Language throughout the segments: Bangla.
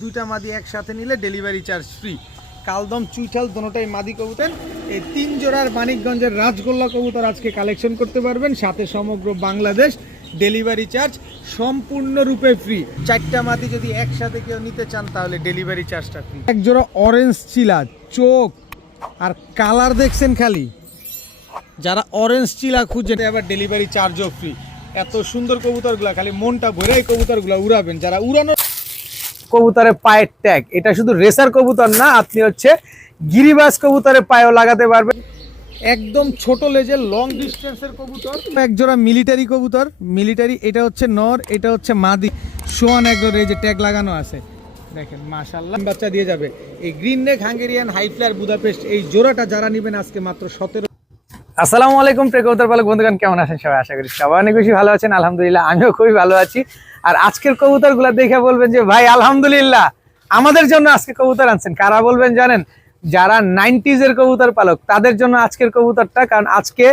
দুইটা মাদি একসাথে নিলে ডেলিভারি চার্জ ফ্রি। কালদম চুইঠাল দোনোটাই মাদি কবুতর। এই 3 জোড়ার মানিকগঞ্জের রাজগোল্লা কবুতর আজকে কালেকশন করতে পারবেন, সাথে সমগ্র বাংলাদেশ ডেলিভারি চার্জ সম্পূর্ণরূপে ফ্রি। 4টা মাদি যদি একসাথে কেউ নিতে চান তাহলে ডেলিভারি চার্জটা ফ্রি। এক জোড়া অরেঞ্জ চিলা, চোখ আর কালার দেখছেন খালি, যারা অরেঞ্জ চিলা খুঁজে আবার ডেলিভারি চার্জও ফ্রি। এত সুন্দর কবুতরগুলা খালি মনটা ভরে কবুতরগুলা উড়াবেন। যারা উড়ানো কবুতরের পায়ের ট্যাগ, এটা শুধু রেসার কবুতর না, আপনি হচ্ছে গিরিবাজ কবুতরের পায়েও লাগাতে পারবেন। একদম ছোট লেজের লং ডিস্টেন্সের কবুতর। এক জোড়া মিলিটারি কবুতর, মিলিটারি, এটা হচ্ছে নর, এটা হচ্ছে মাদি। সোয়ান একদম এই যে ট্যাগ লাগানো আছে দেখেন, মাশাআল্লাহ বাচ্চা দিয়ে যাবে। এই green neck Hungarian high flyer Budapest এই জোড়াটা যারা নেবেন আজকে মাত্র 17। আসসালামু আলাইকুম প্রিয় কবুতর পালক বন্ধুগণ, কেমন আছেন সবাই? আশা করি সবাই অনেক বেশি ভালো আছেন। আলহামদুলিল্লাহ আমিও খুবই ভালো আছি। আর আজকের কবুতরগুলো দেখে বলবেন যে ভাই আলহামদুলিল্লাহ আমাদের জন্য আজকে কবুতর আনছেন। কারা বলবেন জানেন? যারা 90s এর কবুতর পালক তাদের জন্য আজকের কবুতরটা। কারণ আজকে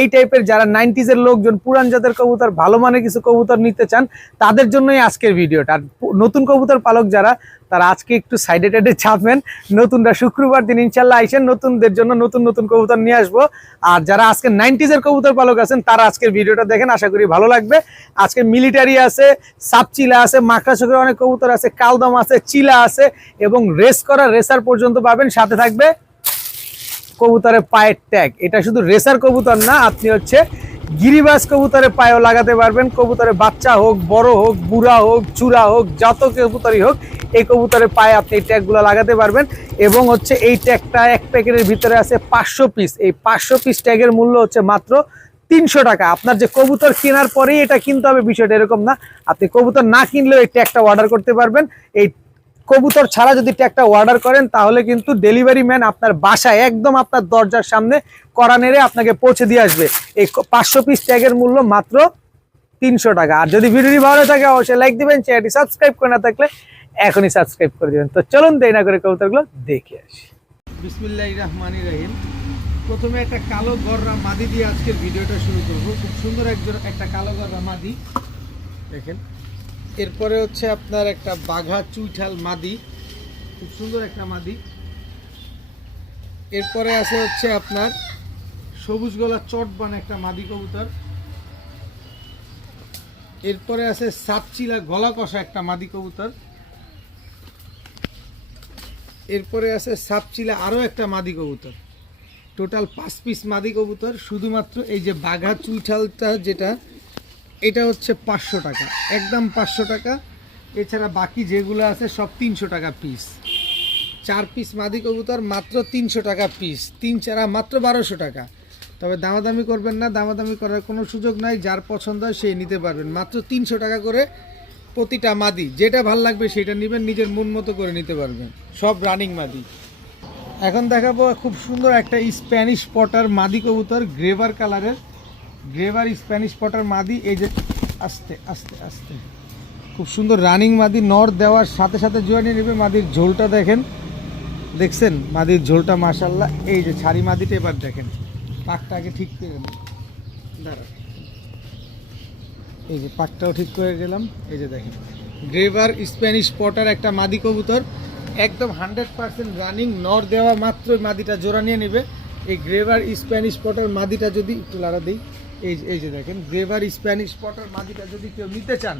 এই টাইপের যারা 90s এর লোকজন পুরান জাতের কবুতর ভালো মানের কিছু কবুতর নিতে চান তাদের জন্যই আজকের ভিডিওটা। আর নতুন কবুতর পালক যারা, তারা আজকে একটু সাইডে টাইডে চাপবেন। নতুনরা শুক্রবার দিন ইনশাল্লাহ আইসেন, নতুনদের জন্য নতুন নতুন কবুতর নিয়ে আসবো। আর যারা আজকে 90s এর কবুতর পালক আছেন তারা আজকের ভিডিওটা দেখেন, আশা করি ভালো লাগবে। আজকে মিলিটারি আছে, সাপচিলা আছে, মাকড়া চোখের অনেক কবুতর আছে, কালদম আছে, চিলা আছে এবং রেস করা রেসার পর্যন্ত পাবেন। সাথে থাকবে কবুতরের পায়ের ট্যাগ, এটা শুধু রেসার কবুতর না, আপনি হচ্ছে গিরিবাজ কবুতরের পায়েও লাগাতে পারবেন। কবুতরের বাচ্চা হোক, বড় হোক, বুড়া হোক, চূড়া হোক, যত কবুতরই হোক এই কবুতরের পায়ে আপনি এই ট্যাগগুলো লাগাতে পারবেন। এবং হচ্ছে এই ট্যাগটা এক প্যাকেটের ভিতরে আছে 500 পিস। এই 500 পিস ট্যাগের মূল্য হচ্ছে মাত্র 300 টাকা। আপনার যে কবুতর কেনার পরেই এটা কিনতে হবে বিষয়টা এরকম না, আপনি কবুতর না কিনলেও এই ট্যাগটা অর্ডার করতে পারবেন। এই কবুতর ছাড়া যদি ট্যাগটা অর্ডার করেন তাহলে কিন্তু ডেলিভারি ম্যান আপনার বাসায় একদম আপনার দরজার সামনে কড়া নেড়ে আপনাকে পৌঁছে দিয়ে আসবে। এই 500 পিস ট্যাগের মূল্য মাত্র 300 টাকা। আর যদি ভিডিওটি ভালো থাকে অবশ্যই লাইক দিবেন, চ্যানেলটি সাবস্ক্রাইব করে না থাকলে এখনই সাবস্ক্রাইব করে দিবেন। তো চলুন দেরি না করে কবুতরগুলো দেখে আসি। বিসমিল্লাহির রহমানির রহিম। প্রথমে একটা কালো গররা মাদি দিয়ে আজকের ভিডিওটা শুরু করব। খুব সুন্দর একটা কালো গররা মাদি দেখেন। এরপরে হচ্ছে আপনার একটা বাঘা চুইঠাল মাদি, খুব সুন্দর একটা মাদি। এরপরে আছে হচ্ছে আপনার সবুজ গলা চটবান একটা মাদি কবুতর। এরপরে আছে সাপচিলা গলা কষা একটা মাদি কবুতর। এরপরে আছে সাপচিলা আরও একটা মাদি কবুতর। টোটাল 5 পিস মাদি কবুতর। শুধুমাত্র এই যে বাঘা চুইঠালটা যেটা, এটা হচ্ছে 500 টাকা, একদম 500 টাকা। এছাড়া বাকি যেগুলো আছে সব 300 টাকা পিস। 4 পিস মাদি কবুতর মাত্র 300 টাকা পিস, 3 মাত্র 1200 টাকা। তবে দামাদামি করবেন না, দামাদামি করার কোনো সুযোগ নাই। যার পছন্দ হয় সেই নিতে পারবেন। মাত্র 300 টাকা করে প্রতিটা মাদি, যেটা ভাল লাগবে সেটা নেবেন, নিজের মন মতো করে নিতে পারবেন। সব রানিং মাদি। এখন দেখাবো খুব সুন্দর একটা স্প্যানিশ পটার মাদি কবুতর, গ্রেভার কালারের, গ্রেভার স্প্যানিশ পটার মাদি। এই যে আস্তে আস্তে আস্তে খুব সুন্দর রানিং মাদি। নর দেওয়ার সাথে সাথে জোয়ানি নেবে। মাদির ঝোলটা দেখেন, দেখছেন মাদির ঝোলটা মাশাআল্লাহ। এই যে ছাড়ি মাদিটা এবার দেখেন, পাকটা আগে ঠিক করে নেন, দাঁড়া, এই যে পাকটাও ঠিক করে গেলাম। এই যে দেখেন গ্রেভার স্প্যানিশ পটার একটা মাদি কবুতর, একদম 100% রানিং। নর দেওয়া মাত্র মাদিটা জোড়া নিয়ে নেবে। এই গ্রেভার স্প্যানিশ পটার মাদিটা যদি একটু লাড়া দিই, এই যে দেখেন গ্রেভার স্প্যানিশ পটার মাদিটা যদি কেউ নিতে চান,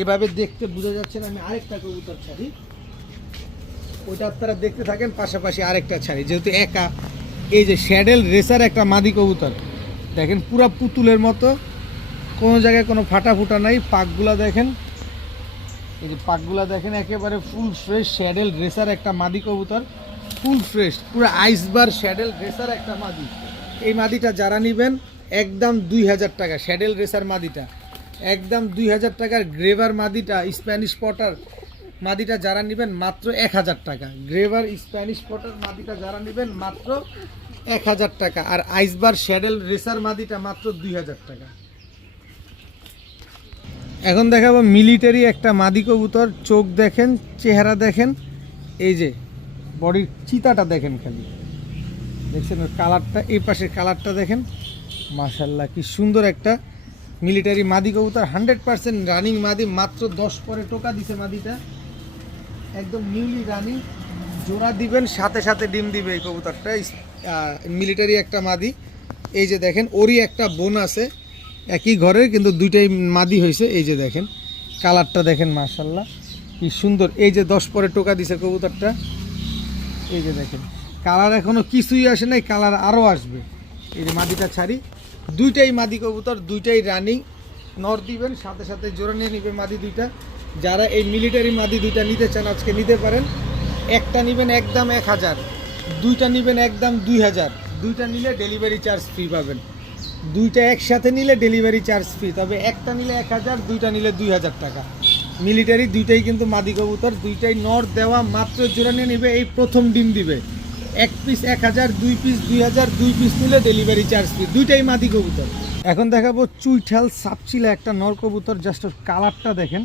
এভাবে দেখতে বোঝা যাচ্ছে না আমি আরেকটা কবুতর ছাড়ি, ওইটা আপনারা দেখতে থাকেন, পাশাপাশি আরেকটা ছাড়ি যেহেতু একা। এই যে শ্যাডেল রেসার একটা মাদি কবুতর দেখেন, পুরা পুতুলের মতো, কোনো জায়গায় কোনো ফাটা ফুটা নাই। পাকগুলা দেখেন, এই যে পাকগুলা দেখেন, একেবারে ফুল ফ্রেশ শ্যাডেল রেসার একটা মাদি কবুতর, ফুল ফ্রেশ, পুরো আইসবার শ্যাডেল রেসার একটা মাদি। এই মাদিটা যারা নেবেন একদম 2000 টাকা। শ্যাডেল রেসার মাদিটা একদম 2000 টাকার। গ্রেভার মাদিটা স্প্যানিশ পটার মাদিটা যারা নেবেন মাত্র 1000 টাকা। গ্রেভার স্প্যানিশ পটার মাদিটা যারা নেবেন মাত্র 1000 টাকা। আর আইসবার শ্যাডেল রেসার মাদিটা মাত্র 2000 টাকা। এখন দেখাবো মিলিটারি একটা মাদি কবুতর। চোখ দেখেন, চেহারা দেখেন, এই যে বডির চিতাটা দেখেন, খালি দেখছেন ওর কালারটা, এই পাশের কালারটা দেখেন, মাশাআল্লাহ কি সুন্দর একটা মিলিটারি মাদি কবুতর। 100% রানিং মাদি। মাত্র 10 পরে টোকা দিছে মাদিটা। একদম নিউলি রানিং, জোড়া দিবেন সাথে সাথে ডিম দিবে এই কবুতরটা। মিলিটারি একটা মাদি, এই যে দেখেন ওরই একটা বোন আছে একই ঘরের, কিন্তু দুইটাই মাদি হয়েছে। এই যে দেখেন কালারটা দেখেন মাশাল্লাহ কি সুন্দর। এই যে 10 পরে টোকা দিছে কবুতরটা, এই যে দেখেন কালার এখনো কিছুই আসে নাই, কালার আরও আসবে। এই যে মাদিটা ছাড়ি, দুইটাই মাদি কবুতর, দুইটাই রানিং, নর দিবেন সাথে সাথে জোড়া নিয়ে নিবে মাদি দুইটা। যারা এই মিলিটারি মাদি দুইটা নিতে চান আজকে নিতে পারেন। একটা নেবেন একদম 1000, দুইটা নেবেন একদম 2000, দুইটা নিলে ডেলিভারি চার্জ ফ্রি পাবেন। দুইটা একসাথে নিলে ডেলিভারি চার্জ ফ্রি, তবে একটা নিলে 1000, দুইটা নিলে 2000 টাকা। মিলিটারি দুইটাই কিন্তু মাদি কবুতর, দুইটাই নর দেওয়া, মাত্র জোড়া নিয়ে নেবে। এই প্রথম ডিম দিবে, এক পিস 1000, দুই পিস 2000, দুই পিস নিলে ডেলিভারি চার্জ ফ্রি, দুইটাই মাদি কবুতর। এখন দেখাবো চুইঠাল সাপচিলা একটা নর কবুতর। জাস্ট ওর কালারটা দেখেন,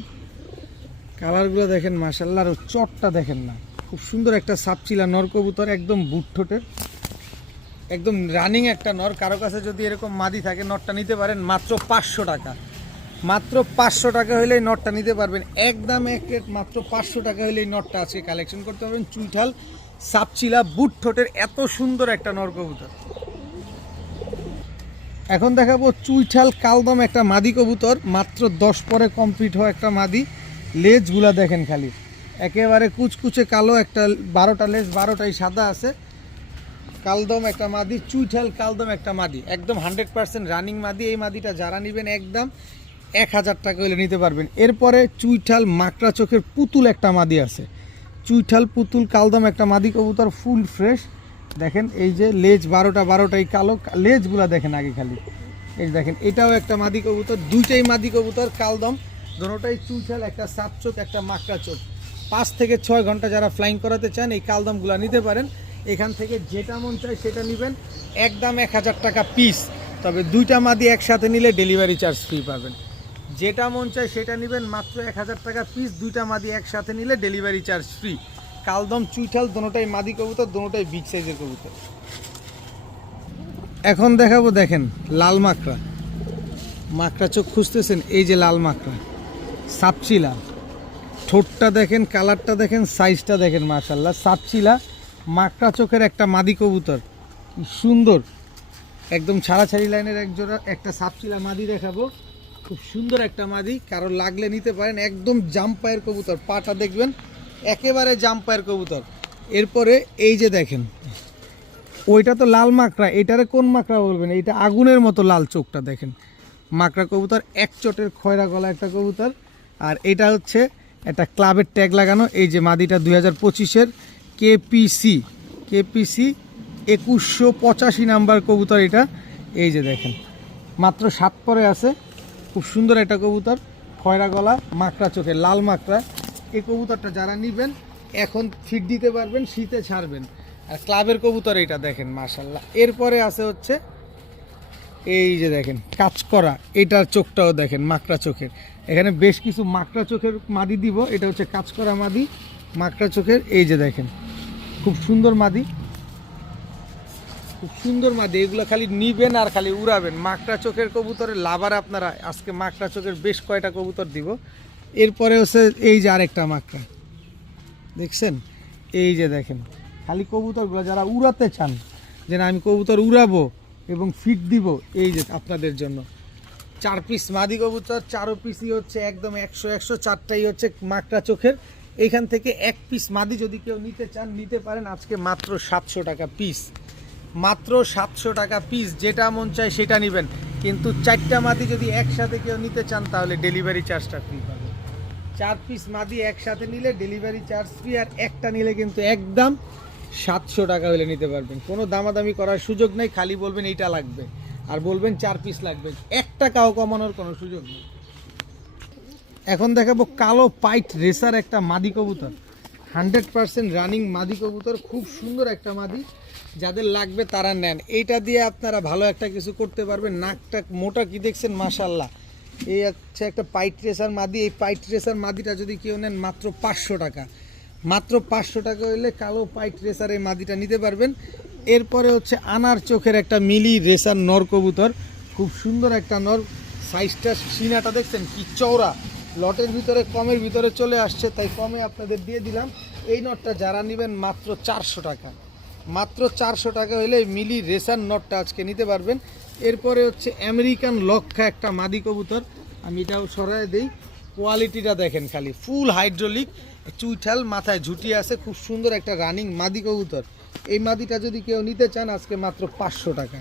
কালারগুলো দেখেন মাশাআল্লাহ, আর ওর চটটা দেখেন না, খুব সুন্দর একটা সাপচিলা নর কবুতর, একদম বুট ঠোঁটের, একদম রানিং একটা নর। কারো কাছে যদি এরকম মাদি থাকে নরটা নিতে পারেন মাত্র 500 টাকা। মাত্র 500 টাকা হলেই নটটা নিতে পারবেন, একদম এক রেট, মাত্র 500 টাকা হলেই নটটা আজকে কালেকশন করতে পারবেন। চুইঠাল সাপচিলা বুট ঠোঁটের এত সুন্দর একটা নর কবুতর। এখন দেখাবো চুইঠাল কালদম একটা মাদি কবুতর, মাত্র 10 পরে কমপ্লিট হওয়া একটা মাদি। লেজগুলা দেখেন খালি একেবারে কুচকুচে কালো, একটা 12টা লেজ, 12টাই সাদা আছে। কালদম একটা মাদি, চুইঠাল কালদম একটা মাদি, একদম 100% রানিং মাদি। এই মাদিটা যারা নেবেন একদম 1000 টাকা হলে নিতে পারবেন। এরপরে চুইঠাল মাকড়া চোখের পুতুল একটা মাদি আছে, চুইঠাল পুতুল কালদম একটা মাদি কবুতর, ফুল ফ্রেশ। দেখেন এই যে লেজ 12টাই কালো, লেজগুলা দেখেন আগে খালি। এই দেখেন এটাও একটা মাদি কবুতর, দুইটাই মাদি কবুতর কালদম, দুটোটাই চুইঠাল, একটা সাপ চোখ একটা মাকড়া চোখ। 5 থেকে 6 ঘন্টা যারা ফ্লাইং করাতে চান এই কালদমগুলা নিতে পারেন। এখান থেকে যেটা মন চায় সেটা নেবেন, একদম 1000 টাকা পিস, তবে দুইটা মাদি একসাথে নিলে ডেলিভারি চার্জ ফ্রি পাবেন। যেটা মন চায় সেটা নেবেন, মাত্র 1000 টাকা পিস, দুইটা মাদি একসাথে নিলে ডেলিভারি চার্জ ফ্রি। কালদম চুইঠাল দুটোটাই মাদি কবুতর, দুটোটাই বিগ সাইজের কবুতর। এখন দেখাবো দেখেন লাল মাকড়া, মাকড়া চোখ খুঁজতেছেন, এই যে লাল মাকড়া সাপচিলা, ঠোঁটটা দেখেন, কালারটা দেখেন, সাইজটা দেখেন মাশাআল্লাহ। সাপচিলা মাকড়া চোখের একটা মাদি কবুতর, সুন্দর একদম ছাড়াছাড়ি লাইনের এক জোড়া একটা সাপচিলা মাদি দেখাবো, খুব সুন্দর একটা মাদি, কারো লাগলে নিতে পারেন। একদম জাম্পায়ের কবুতর, পাটা দেখবেন একেবারে জাম্পায়ের কবুতর। এরপরে এই যে দেখেন ওইটা তো লাল মাকড়া, এটারে কোন মাকড়া বলবেন, এইটা আগুনের মতো লাল চোখটা দেখেন। মাকড়া কবুতর, এক চটের খয়রা গলা একটা কবুতর। আর এটা হচ্ছে একটা ক্লাবের ট্যাগ লাগানো, এই যে মাদিটা 2025-এর কেপিসি 2185 নাম্বার কবুতর এটা। এই যে দেখেন মাত্র 7 পরে আছে, খুব সুন্দর একটা কবুতর, খয়রা গলা, মাকড়া চোখের, লাল মাকড়া। এই কবুতরটা যারা নেবেন এখন ফিট দিতে পারবেন, শীতে ছাড়বেন। আর ক্লাবের কবুতর এটা দেখেন মাশাআল্লাহ। এরপরে আছে হচ্ছে এই যে দেখেন কাজ করা, এটার চোখটাও দেখেন মাকড়া চোখের। এখানে বেশ কিছু মাকড়া চোখের মাদি দিব, এটা হচ্ছে কাজ করা মাদি মাকড়া চোখের। এই যে দেখেন খুব সুন্দর মাদি, খুব সুন্দর মাদি, এগুলো খালি নিবেন আর খালি উড়াবেন। মাকড়া চোখের কবুতরের লাভার আপনারা, আজকে মাকড়া চোখের বেশ কয়টা কবুতর দিব। এরপরে হচ্ছে এই যে আরেকটা মাকড়া দেখছেন, এই যে দেখেন খালি কবুতরগুলো যারা উড়াতে চান, যে না আমি কবুতর উড়াবো এবং ফিট দিব, এই যে আপনাদের জন্য 4 পিস মাদি কবুতর, 4 পিসই হচ্ছে একদম 100 4টাই হচ্ছে মাকড়া চোখের। এইখান থেকে 1 পিস মাদি যদি কেউ নিতে চান নিতে পারেন, আজকে মাত্র 700 টাকা পিস, মাত্র 700 টাকা পিস, যেটা মন চায় সেটা নেবেন। কিন্তু 4টা মাদি যদি একসাথে কেউ নিতে চান তাহলে ডেলিভারি চার্জটা ফ্রি পাবেন। 4 পিস মাদি একসাথে নিলে ডেলিভারি চার্জ ফ্রি, আর একটা নিলে কিন্তু একদম 700 টাকা হলে নিতে পারবেন। কোনো দামাদামি করার সুযোগ নেই, খালি বলবেন এইটা লাগবে আর বলবেন 4 পিস লাগবে, 1 টাকাও কমানোর কোনো সুযোগ নেই। এখন দেখাবো কালো পাইট রেসার একটা মাদি কবুতর, 100% রানিং মাদি কবুতর, খুব সুন্দর একটা মাদি, যাদের লাগবে তারা নেন। এইটা দিয়ে আপনারা ভালো একটা কিছু করতে পারবেন। নাকটা মোটা কি দেখছেন মাশাআল্লাহ। এই হচ্ছে একটা পাইট রেসার মাদি, এই পাইট রেসার মাদিটা যদি কেউ নেন মাত্র 500 টাকা, মাত্র 500 টাকা হইলে কালো পাইট রেসার এই মাদিটা নিতে পারবেন। এরপরে হচ্ছে আনার চোখের একটা মিলি রেসার নর কবুতর, খুব সুন্দর একটা নর, সাইজটা সিনাটা দেখছেন কি চওড়া, লটের ভিতরে কমের ভিতরে চলে আসছে, তাই কমে আপনাদের দিয়ে দিলাম। এই নটটা যারা নেবেন মাত্র 400 টাকা, মাত্র 400 টাকা হলে মিলি রেসার নটটা আজকে নিতে পারবেন। এরপরে হচ্ছে আমেরিকান লক্ষা একটা মাদি কবুতর, আমি এটাও সরাই দিই। কোয়ালিটিটা দেখেন খালি, ফুল হাইড্রোলিক, চুইঠাল, মাথায় ঝুটি আছে, খুব সুন্দর একটা রানিং মাদি কবুতর। এই মাদিটা যদি কেউ নিতে চান আজকে মাত্র 500 টাকা,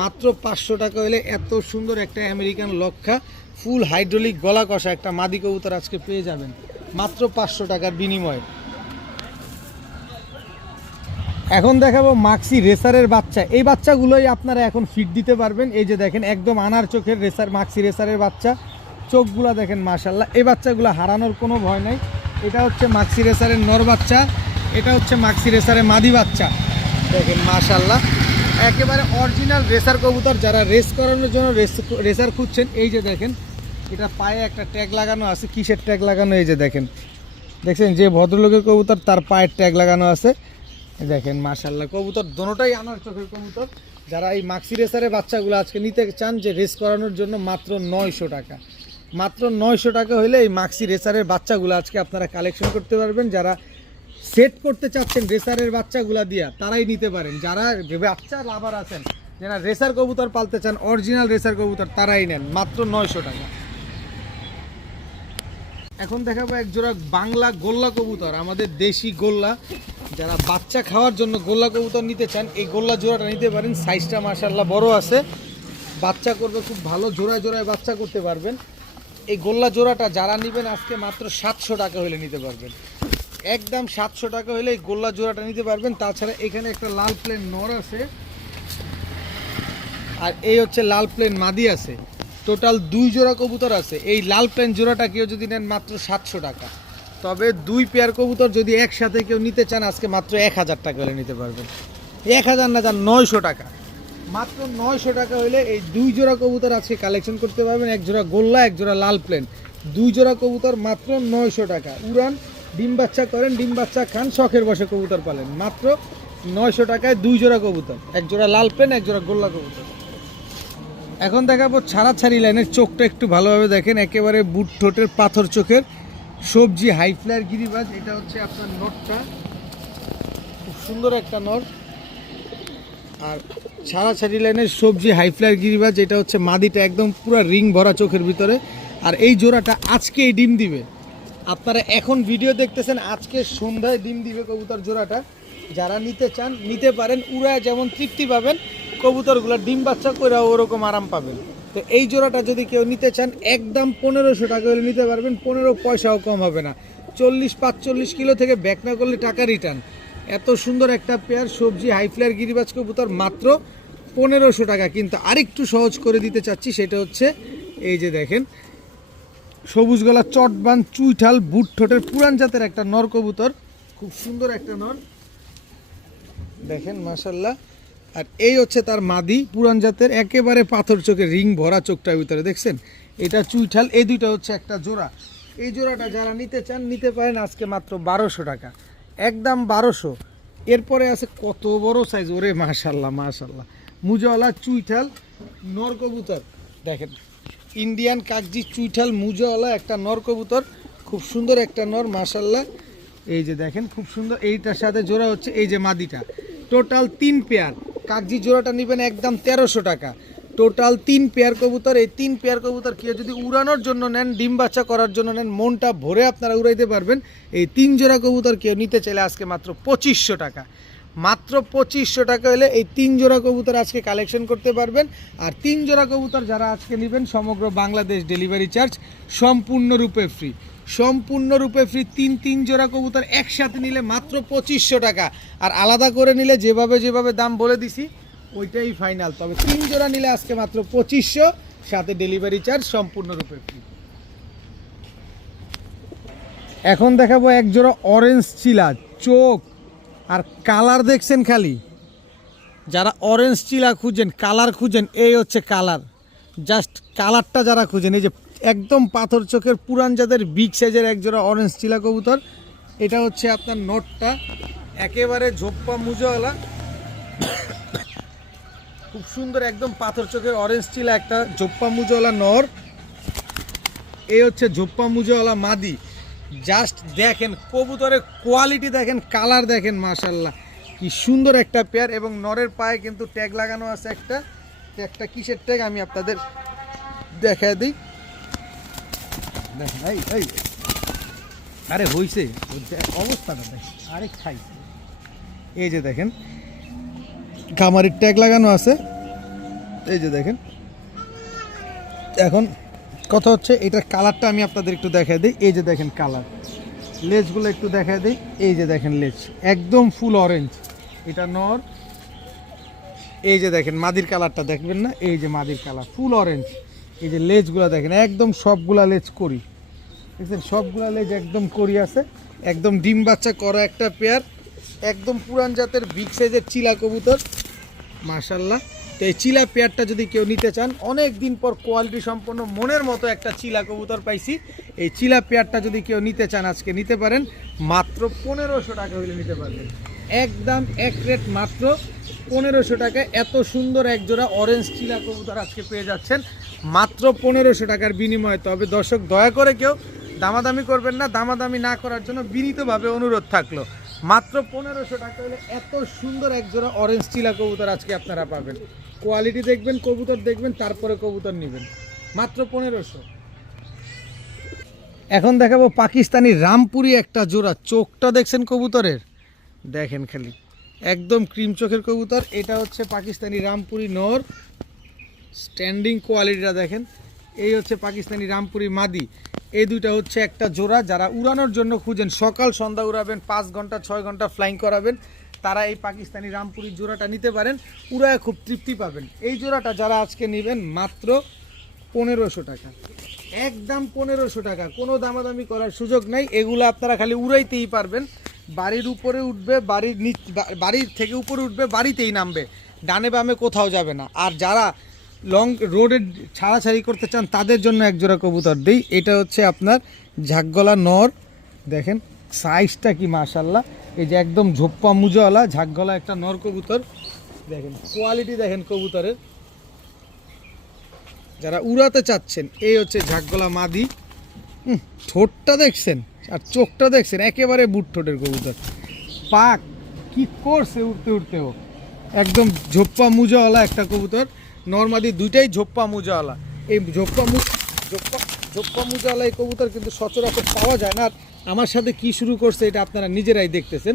মাত্র 500 টাকা হলে এত সুন্দর একটা আমেরিকান লক্ষা ফুল হাইড্রোলিক গলা কষা একটা মাদি কবুতর আজকে পেয়ে যাবেন মাত্র 500 টাকার বিনিময়ে। এখন দেখাবো মাক্সি রেসারের বাচ্চা। এই বাচ্চাগুলোই আপনারা এখন ফিট দিতে পারবেন। এই যে দেখেন একদম আনার চোখের রেসার, মাক্সি রেসারের বাচ্চা, চোখগুলো দেখেন মাশাল্লাহ। এই বাচ্চাগুলো হারানোর কোনো ভয় নাই। এটা হচ্ছে মাক্সি রেসারের নর বাচ্চা, এটা হচ্ছে মাক্সি রেসারের মাদি বাচ্চা, দেখেন মাশাল্লাহ একেবারে অরিজিনাল রেসার কবুতর। যারা রেস করানোর জন্য রেসার খুঁজছেন, এই যে দেখেন এটা পায়ে একটা ট্যাগ লাগানো আছে। কিসের ট্যাগ লাগানো? এই যে দেখেন, দেখছেন যে ভদ্রলোকের কবুতর তার পায়ের ট্যাগ লাগানো আছে, দেখেন মাশাল্লাহ। কবুতর দোনোটাই আনার চোখের কবুতর। যারা এই মাক্সি রেসারের বাচ্চাগুলো আজকে নিতে চান যে রেস করানোর জন্য, মাত্র 900 টাকা, মাত্র 900 টাকা হলে এই মাক্সি রেসারের বাচ্চাগুলো আজকে আপনারা কালেকশন করতে পারবেন। যারা সেট করতে চাচ্ছেন রেসারের বাচ্চাগুলা দিয়া, তারাই নিতে পারেন। যারা বাচ্চা লাভার আছেন, যারা রেসার কবুতর পালতে চান, অরিজিনাল রেসার কবুতর, তারাই নেন মাত্র 900 টাকা। এখন দেখাবো এক জোড়া বাংলা গোল্লা কবুতর, আমাদের দেশি গোল্লা। যারা বাচ্চা খাওয়ার জন্য গোল্লা কবুতর নিতে চান, এই গোল্লা জোড়াটা নিতে পারেন। সাইজটা মাশাআল্লাহ বড় আছে, বাচ্চা করবে খুব ভালো, জোড়ায় জোড়ায় বাচ্চা করতে পারবেন। এই গোল্লা জোড়াটা যারা নেবেন আজকে মাত্র 700 টাকা হলে নিতে পারবেন, একদম 700 টাকা হলে এই গোল্লা জোড়াটা নিতে পারবেন। তাছাড়া এখানে একটা লাল প্লেন নর আছে, আর এই হচ্ছে লাল প্লেন মাদি আছে। টোটাল 2 জোড়া কবুতর আছে। এই লাল প্লেন জোড়াটা কেউ যদি নেন মাত্র 700 টাকা। তবে 2 পেয়ার কবুতর যদি একসাথে কেউ নিতে চান আজকে মাত্র 1000 টাকা হলে নিতে পারবেন। 1000 না, যান 900 টাকা, মাত্র 900 টাকা হলে এই 2 জোড়া কবুতর আজকে কালেকশন করতে পারবেন। এক জোড়া গোল্লা, এক জোড়া লাল প্লেন, 2 জোড়া কবুতর মাত্র 900 টাকা। উড়ান, ডিম বাচ্চা করেন, ডিম বাচ্চা খান, শখের বসে কবুতর পালেন, মাত্র 900 টাকায় 2 জোড়া কবুতর, এক জোড়া লাল প্লেন, এক জোড়া গোল্লা কবুতর। এখন দেখাবো ছাড়াছাড়ি লাইনের, চোখটা একটু ভালোভাবে দেখেন, একেবারে বুট ঠোঁটের পাথর চোখের সবজি হাই ফ্লায়ার গিরিবাজ। এটা হচ্ছে আপনার নটটা, খুব সুন্দর একটা নট। আর ছাড়াছাড়ি লাইনের সবজি হাই ফ্লায়ার গিরিবাজ, এটা হচ্ছে মাদিটা, একদম পুরো রিং ভরা চোখের ভিতরে। আর এই জোড়াটা আজকেই ডিম দিবে, আপনারা এখন ভিডিও দেখতেছেন, আজকে সন্ধ্যায় ডিম দিবে কবুতর জোড়াটা। যারা নিতে চান নিতে পারেন, উড়ায় যেমন তৃপ্তি পাবেন, কবুতরগুলো ডিম বাচ্চা করে ওরকম আরাম পাবেন। তো এই জোড়াটা যদি কেউ নিতে চান একদম 1500 টাকা হলে নিতে পারবেন, 15 পয়সাও কম হবে না। 40-45 কিলো থেকে ব্যাক না করলে টাকা রিটার্ন। এত সুন্দর একটা পেয়ার সবজি হাই ফ্লায়ার গিরিবাজ কবুতর মাত্র 1500 টাকা। কিন্তু আরেকটু সহজ করে দিতে চাচ্ছি, সেটা হচ্ছে এই যে দেখেন সবুজ গলা চটবান চুইঠাল বুট ঠোঁটের পুরান জাতের একটা নর কবুতর, খুব সুন্দর একটা নর, দেখেন মাশাল্লাহ। আর এই হচ্ছে তার মাদি, পুরান জাতের, একেবারে পাথর চোখের রিং ভরা চোখটার ভিতরে, দেখছেন এটা চুইঠাল। এই দুইটা হচ্ছে একটা জোড়া। এই জোড়াটা যারা নিতে চান নিতে পারেন আজকে মাত্র 1200 টাকা, একদম 1200। এরপরে আছে কত বড় সাইজ, ওরে মাশাল্লাহ মাশাল্লাহ, মুজাওয়ালা চুইঠাল নর কবুতর, দেখেন ইন্ডিয়ান কাকজি চুইঠাল মুজাওয়ালা একটা নর কবুতর, খুব সুন্দর একটা নর মাশাল্লাহ। এই যে দেখেন খুব সুন্দর, এইটার সাথে জোড়া হচ্ছে এই যে মাদিটা। টোটাল 3 পেয়ার কাকজি জোড়াটা নেবেন একদম 1300 টাকা। টোটাল 3 পেয়ার কবুতর। এই 3 পেয়ার কবুতর কেউ যদি উড়ানোর জন্য নেন, ডিম বাচ্চা করার জন্য নেন, মনটা ভরে আপনারা উড়াইতে পারবেন। এই 3 জোড়া কবুতর কেউ নিতে চাইলে আজকে মাত্র 2500 টাকা, মাত্র 2500 টাকা হলে এই 3 জোড়া কবুতর আজকে কালেকশন করতে পারবেন। আর 3 জোড়া কবুতর যারা আজকে নেবেন, সমগ্র বাংলাদেশ ডেলিভারি চার্জ সম্পূর্ণরূপে ফ্রি, সম্পূর্ণরূপে ফ্রি। 3 জোড়া কবুতর একসাথে নিলে মাত্র 2500 টাকা, আর আলাদা করে নিলে যেভাবে দাম বলে দিছি ওইটাই ফাইনাল। তবে 3 জোড়া নিলে আজকে মাত্র 2500, সাথে ডেলিভারি চার্জ সম্পূর্ণরূপে ফ্রি। এখন দেখাবো এক জোড়া অরেঞ্জ চিলা, চোখ আর কালার দেখছেন খালি। যারা অরেঞ্জ চিলা খুঁজেন, কালার খুঁজেন, এই হচ্ছে কালার, জাস্ট কালারটা যারা খুঁজেন, এই যে একদম পাথর চোখের পুরান জাতের বিগ সাইজের এক জোড়া অরেঞ্জ চিলা কবুতর। এটা হচ্ছে আপনার নটটা, একেবারে ঝোপ্পা মুজোওয়ালা, খুব সুন্দর একদম পাথর চোখের অরেঞ্জ চিলা একটা ঝোপ্পা মুজোওয়ালা নর। এই হচ্ছে ঝোপ্পা মুজোওয়ালা মাদি। জাস্ট দেখেন কবুতরের কোয়ালিটি দেখেন, কালার দেখেন, মাশাল্লাহ কি সুন্দর একটা পেয়ার। এবং নরের পায়ে কিন্তু ট্যাগ লাগানো আছে একটা। একটা কিসের ট্যাগ আমি আপনাদের দেখায় দিই। দেখেন এই আরে হইছে অবস্থাটা দেখেন, আরে খাইছে। এই যে দেখেন খামারের ট্যাগ লাগানো আছে, এই যে দেখেন। এখন কথা হচ্ছে এটার কালারটা আমি আপনাদের একটু দেখাই দিই। এই যে দেখেন কালার, লেজগুলো একটু দেখাই দিই। এই যে দেখেন লেজ একদম ফুল অরেঞ্জ, এটা নর। এই যে দেখেন মাদির কালারটা দেখবেন না, এই যে মাদির কালার ফুল অরেঞ্জ। এই যে লেজগুলো দেখেন একদম সবগুলা লেজ করি, দেখছেন সবগুলা লেজ একদম করি আছে। একদম ডিম বাচ্চা করা একটা পেয়ার, একদম পুরান জাতের বিগ সাইজের চিলা কবুতর, মাশাল্লাহ। তো এই চিলা পেয়ারটা যদি কেউ নিতে চান, অনেক দিন পর কোয়ালিটি সম্পন্ন মনের মতো একটা চিলা কবুতর পাইছি। এই চিলা পেয়ারটা যদি কেউ নিতে চান আজকে নিতে পারেন, মাত্র 1500 টাকা হইলে নিতে পারবেন। একদম এক রেট মাত্র 1500 টাকায় এত সুন্দর এক জোড়া অরেঞ্জ চিলা কবুতর আজকে পেয়ে যাচ্ছেন মাত্র 1500 টাকার বিনিময়ে। তবে দর্শক দয়া করে কেউ দামাদামি করবেন না, দামাদামি না করার জন্য বিনীতভাবে অনুরোধ থাকলো। মাত্র 1500 টাকা হলে এত সুন্দর এক জোড়া অরেঞ্জ চিলা কবুতর আজকে আপনারা পাবেন। কোয়ালিটি দেখবেন, কবুতর দেখবেন, তারপরে কবুতর নেবেন, মাত্র 1500। এখন দেখাবো পাকিস্তানি রামপুরি একটা জোড়া। চোখটা দেখছেন কবুতরের, দেখেন খালি একদম ক্রিম চোখের কবুতর। এটা হচ্ছে পাকিস্তানি রামপুরি নর, স্ট্যান্ডিং কোয়ালিটিটা দেখেন। এই হচ্ছে পাকিস্তানি রামপুরি মাদি। এই দুইটা হচ্ছে একটা জোড়া। যারা উড়ানোর জন্য খুঁজেন, সকাল সন্ধ্যা উড়াবেন, 5 ঘন্টা 6 ঘন্টা ফ্লাইং করাবেন, তারা এই পাকিস্তানি রামপুরি জোড়াটা নিতে পারেন, উড়ায় খুব তৃপ্তি পাবেন। এই জোড়াটা যারা আজকে নেবেন মাত্র 1500 টাকা, একদম 1500 টাকা, কোনো দামাদামি করার সুযোগ নাই। এগুলো আপনারা খালি উড়াইতেই পারবেন। বাড়ির উপরে উঠবে, বাড়ির থেকে উপরে উঠবে, বাড়িতেই নামবে, ডানে বামে কোথাও যাবে না। আর যারা লং রোডে ছাড়াছাড়ি করতে চান তাদের জন্য এক জোড়া কবুতর দিই। এটা হচ্ছে আপনার ঝাকগলা নর, দেখেন সাইজটা কি মাশাল্লাহ। এই যে একদম ঝোপ্পা মুজোওয়ালা ঝাকগলা একটা নর কবুতর, দেখেন কোয়ালিটি দেখেন কবুতরের। যারা উড়াতে চাচ্ছেন, এই হচ্ছে ঝাকগলা মাদি। ঠোঁটটা দেখছেন আর চোখটা দেখছেন, একেবারে বুট ঠোঁটের কবুতর। পাক কি করছে উঠতে উঠতেও, একদম ঝোপ্পা মুজোওয়ালা একটা কবুতর। নর্মাদি দুইটাই ঝোপ্পা মুজোওয়ালা। এই ঝোপ্পা মুজোওয়ালা এই কবুতর কিন্তু সচরাচর পাওয়া যায় না। আর আমার সাথে কি শুরু করছে এটা আপনারা নিজেরাই দেখতেছেন।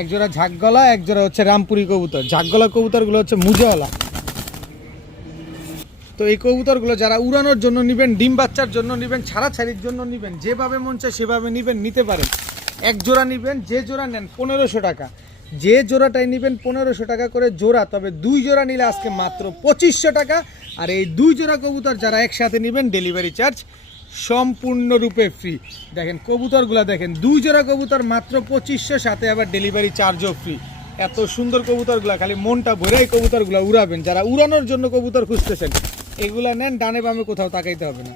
একজোড়া ঝাকগলা, একজোড়া হচ্ছে রামপুরি কবুতর। ঝাকগলা কবুতরগুলো হচ্ছে মুজোওয়ালা। তো এই কবুতরগুলো যারা উড়ানোর জন্য নেবেন, ডিম বাচ্চার জন্য নেবেন, ছাড়াছাড়ির জন্য নেবেন, যেভাবে মন চায় সেভাবে নেবেন, নিতে পারেন। এক জোড়া নেবেন, যে জোড়া নেন 1500 টাকা, যে জোড়াটাই নেবেন 1500 টাকা করে জোড়া। তবে 2 জোড়া নিলে আজকে মাত্র 2500 টাকা। আর এই 2 জোড়া কবুতর যারা একসাথে নেবেন, ডেলিভারি চার্জ সম্পূর্ণরূপে ফ্রি। দেখেন কবুতরগুলো দেখেন, 2 জোড়া কবুতর মাত্র 2500, সাথে আবার ডেলিভারি চার্জও ফ্রি। এত সুন্দর কবুতরগুলো, খালি মনটা ভরে এই কবুতরগুলো উড়াবেন। যারা উড়ানোর জন্য কবুতর খুঁজতেছেন, এগুলা নেন, ডানে বামে কোথাও তাকাইতে হবে না।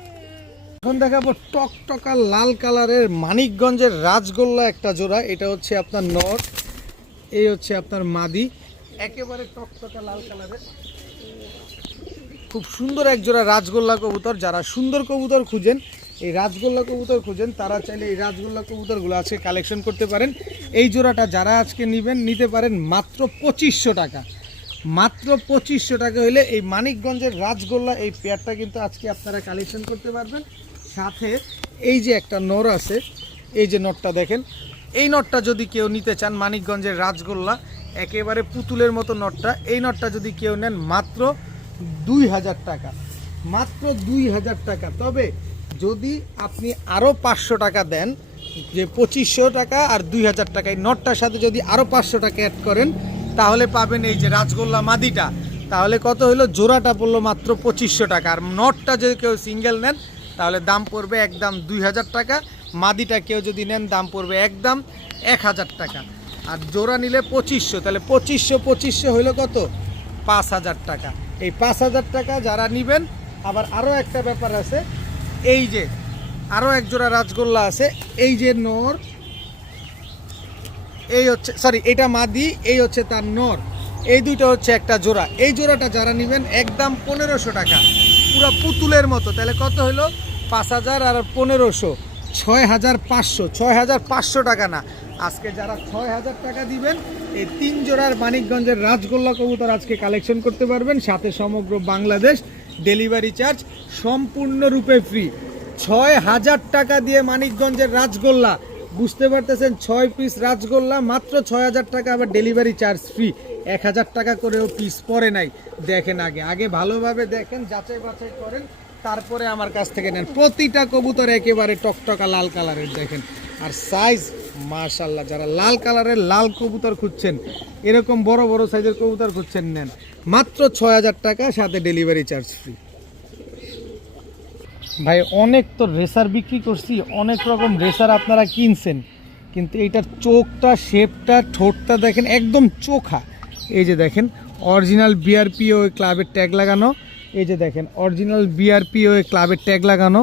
এখন দেখাবো টকটকা লাল কালারের মানিকগঞ্জের রাজগোল্লা একটা জোড়া। এটা হচ্ছে আপনার নর, এই হচ্ছে আপনার মাদি, একেবারে টকটকা লাল কালারের খুব সুন্দর এক জোড়া রাজগোল্লা কবুতর। যারা সুন্দর কবুতর খুঁজেন, এই রাজগোল্লা কবুতর খুঁজেন, তারা চাইলে এই রাজগোল্লা কবুতরগুলো আজকে কালেকশন করতে পারেন। এই জোড়াটা যারা আজকে নেবেন, নিতে পারেন মাত্র 2500 টাকা। মাত্র 2500 টাকা হলে এই মানিকগঞ্জের রাজগোল্লা এই পেয়ারটা কিন্তু আজকে আপনারা কালেকশন করতে পারবেন। সাথে এই যে একটা নর আছে, এই যে নটটা দেখেন, এই নটটা যদি কেউ নিতে চান, মানিকগঞ্জের রাজগোল্লা একেবারে পুতুলের মতো নটটা, এই নটটা যদি কেউ নেন মাত্র 2000 টাকা, মাত্র 2000 টাকা। তবে যদি আপনি আরও 500 টাকা দেন, যে 2500 টাকা আর 2000 টাকা, এই নটটার সাথে যদি আরও 500 টাকা অ্যাড করেন, তাহলে পাবেন এই যে রাজগোল্লা মাদিটা। তাহলে কত হলো? জোড়াটা পড়লো মাত্র 2500 টাকা। আর নটটা যদি কেউ সিঙ্গেল নেন, তাহলে দাম পড়বে একদম 2000 টাকা। মাদিটা কেউ যদি নেন, দাম পড়বে একদম 1000 টাকা। আর জোড়া নিলে 2500, তাহলে 2500 হইলো কত? 5000 টাকা। এই 5000 টাকা যারা নেবেন, আবার আরও একটা ব্যাপার আছে, এই যে আরও এক জোড়া রাজগোল্লা আছে, এই যে নর, এই হচ্ছে এটা মাদি, এই হচ্ছে তার নর, এই দুইটা হচ্ছে একটা জোড়া। এই জোড়াটা যারা নেবেন একদম 1500 টাকা, পুরো পুতুলের মতো। তাহলে কত হলো? 5,000 আর 1500, 6,500, 6,500 টাকা না, আজকে যারা 6,000 টাকা দিবেন এই 3 জোড়ার মানিকগঞ্জের রাজগোল্লা কবুতর আজকে কালেকশন করতে পারবেন, সাথে সমগ্র বাংলাদেশ ডেলিভারি চার্জ সম্পূর্ণরূপে ফ্রি। 6,000 টাকা দিয়ে মানিকগঞ্জের রাজগোল্লা, বুঝতে পারতেছেন 6 পিস রাজগোল্লা মাত্র 6,000 টাকা, আবার ডেলিভারি চার্জ ফ্রি। 1,000 টাকা করেও পিস পরে নাই, দেখেন আগে ভালোভাবে দেখেন, যাচাই বাছাই করেন, তারপরে আমার কাছ থেকে নেন। প্রতিটা কবুতর একেবারে টকটকা লাল কালারের দেখেন, আর সাইজ মাশাআল্লাহ। যারা লাল কালারের লাল কবুতর খুঁজছেন, এরকম বড় বড় সাইজের কবুতর খুঁজছেন, নেন মাত্র 6,000 টাকা, সাথে ডেলিভারি চার্জ ফ্রি। ভাই অনেক তো রেসার বিক্রি করছি, অনেক রকম রেসার আপনারা কিনছেন, কিন্তু এইটার চোখটা, শেপটা, ঠোঁটটা দেখেন একদম চোখা। এই যে দেখেন অরিজিনাল বিআরপিও ক্লাবের ট্যাগ লাগানো, এই যে দেখেন অরিজিনাল বিআরপিও ক্লাবের ট্যাগ লাগানো।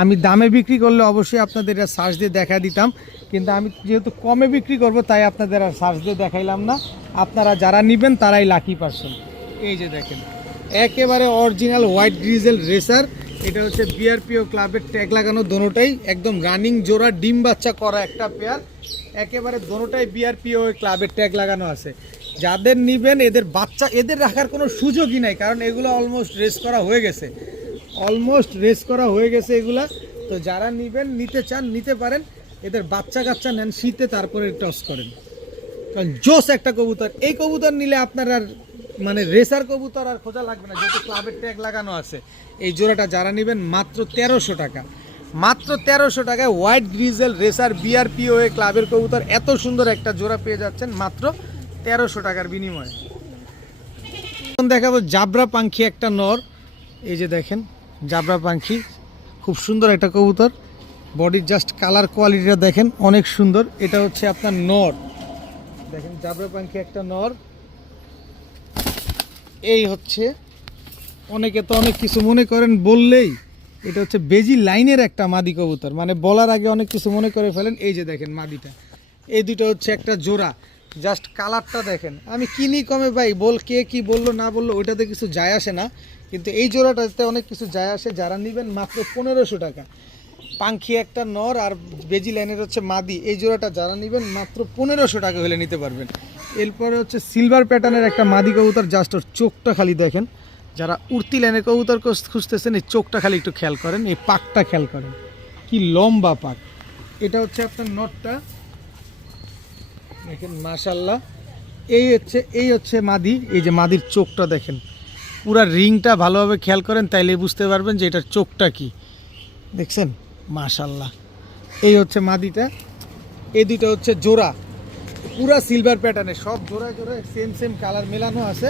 আমি দামে বিক্রি করলে অবশ্যই আপনাদের এটা সার্চ দিয়ে দেখা দিতাম, কিন্তু আমি যেহেতু কমে বিক্রি করব তাই আপনাদের আর সার্চ দিয়ে দেখাইলাম না। আপনারা যারা নেবেন তারাই লাকি পারসন। এই যে দেখেন একেবারে অরিজিনাল হোয়াইট গ্রিজেল রেসার, এটা হচ্ছে বিআরপিও ক্লাবের ট্যাগ লাগানো, দোনোটাই একদম রানিং জোড়া, ডিম বাচ্চা করা একটা পেয়ার, একেবারে দোনোটাই বিআরপিও ক্লাবের ট্যাগ লাগানো আছে। যাদের নেবেন এদের বাচ্চা, এদের রাখার কোনো সুযোগই নাই, কারণ এগুলো অলমোস্ট রেস করা হয়ে গেছে, এগুলা। তো যারা নেবেন, নিতে চান নিতে পারেন, এদের বাচ্চা কাচ্চা নেন শীতে, তারপরে টস করেন, কারণ জোস একটা কবুতর। এই কবুতর নিলে আপনার আর মানে রেসার কবুতর আর খোঁজা লাগবে না, যেহেতু ক্লাবের ট্যাগ লাগানো আছে। এই জোড়াটা যারা নেবেন মাত্র 1300 টাকা, মাত্র 1300 টাকায় হোয়াইট গ্রিজেল রেসার বিআরপিও ক্লাবের কবুতর, এত সুন্দর একটা জোড়া পেয়ে যাচ্ছেন মাত্র 1300 টাকার বিনিময়ে। এখন দেখাবো জাবরা পাখি একটা নর, এই যে দেখেন জাবরা পাখি, খুব সুন্দর একটা কবুতর, বডির জাস্ট কালার কোয়ালিটিটা দেখেন অনেক সুন্দর। এটা হচ্ছে আপনার নর, দেখেন জাবরা পাখি একটা নর। এই হচ্ছে, অনেকে তো অনেক কিছু মনে করেন বললেই, এটা হচ্ছে বেজি লাইনের একটা মাদি কবুতর, মানে বলার আগে অনেক কিছু মনে করে ফেলেন। এই যে দেখেন মাদিটা, এই দুটো হচ্ছে একটা জোড়া, জাস্ট কালারটা দেখেন। আমি কিনি কমে ভাই, কে কি বললো না বললো ওইটাতে কিছু যায় আসে না, কিন্তু এই জোড়াটাতে অনেক কিছু যায় আসে। যারা নেবেন মাত্র 1500 টাকা, পাখি একটা নর আর বেজি লাইনের হচ্ছে মাদি, এই জোড়াটা যারা নেবেন মাত্র 1500 টাকা হলে নিতে পারবেন। এরপরে হচ্ছে সিলভার প্যাটার্নের একটা মাদি কবুতর, জাস্ট ওর চোখটা খালি দেখেন। যারা উড়তি লাইনের কবুতর খুঁজতেছেন, এই চোখটা খালি একটু খেয়াল করেন, এই পাকটা খেয়াল করেন, কি লম্বা পাক। এটা হচ্ছে আপনার নটটা দেখেন মাশাআল্লাহ। এই হচ্ছে মাদি, এই যে মাদির চোখটা দেখেন, পুরা রিংটা ভালোভাবে খেয়াল করেন, তাইলে বুঝতে পারবেন যে এটার চোখটা কি দেখছেন মাশাআল্লাহ। এই হচ্ছে মাদিটা, এই দুটো হচ্ছে জোড়া, পুরা সিলভার প্যাটার্নে, সব জোড়ায় জোড়ায় সেম কালার মেলানো আছে।